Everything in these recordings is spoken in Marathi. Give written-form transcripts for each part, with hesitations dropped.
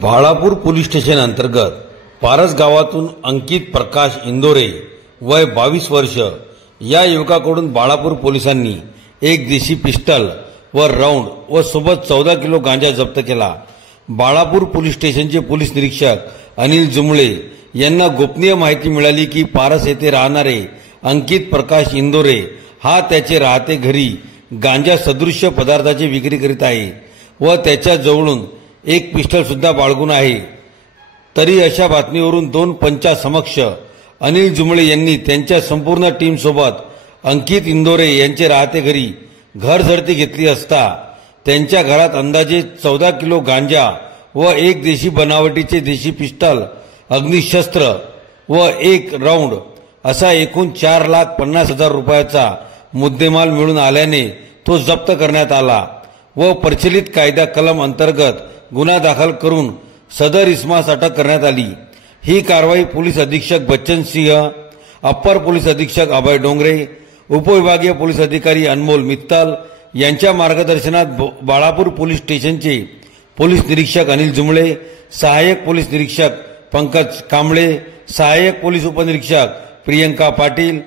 बाळापूर पोलीस स्टेशन अंतर्गत पारस गावातून अंकित प्रकाश इंदोरे वय 22 वर्ष या युवकाकडून बाळापूर पोलिसांनी एक देशी पिस्टल व राऊंड व सोबत 14 किलो गांजा जप्त केला। बाळापूर पोलीस स्टेशनचे पोलीस निरीक्षक अनिल जुमळे यांना गोपनीय माहिती मिळाली की पारस येथे राहणारे अंकित प्रकाश इंदोरे हा त्याचे राहते घरी गांजा सदृश्य पदार्थाची विक्री करीत आहे व त्याच्या जवळून एक पिस्टल सुद्धा बाळगून आहे। तरी अशा बातमीवरून 2 पंचासमक्ष अनिल जुमळे यांनी त्यांच्या संपूर्ण टीम सोबत अंकित इंदोरे यांचे राहते घरी घर झडती घेतली असता त्यांच्या घरात अंदाजे 14 किलो गांजा व एक देशी बनावटीचे देशी पिस्टल, अग्निशस्त्र व एक राऊंड असा एकूण 4,50,000 रुपयाचा मुद्देमाल मिळून आल्याने तो जप्त करण्यात आला व प्रचलित कायदा कलम अंतर्गत गुन्हा दाखल करून सदर इसमास अटक करण्यात आली। ही कारवाई पोलीस अधीक्षक बच्चन सिंह, अप्पर पोलीस अधीक्षक अभय डोंगरे, उपविभागीय पोलीस अधिकारी अनमोल मित्तल यांच्या मार्गदर्शनात बाळापूर पोलीस स्टेशनचे पोलीस निरीक्षक अनिल जुमळे, सहाय्यक पोलीस निरीक्षक पंकज कांबळे, सहाय्यक पोलीस उपनिरीक्षक प्रियंका पाटील,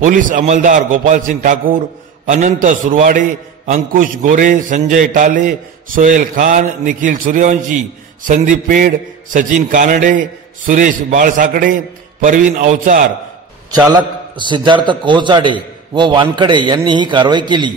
पोलीस अंमलदार गोपाल सिंह ठाकूर, अनंत सुरवाडे, अंकुश गोरे, संजय टाले, सोहेल खान, निखिल सूर्यवंशी, संदीप पेड, सचिन कानडे, सुरेश बाळसाकडे, परवीन अवचार, चालक सिद्धार्थ कोहचाडे व वानकडे यांनी ही कारवाई केली।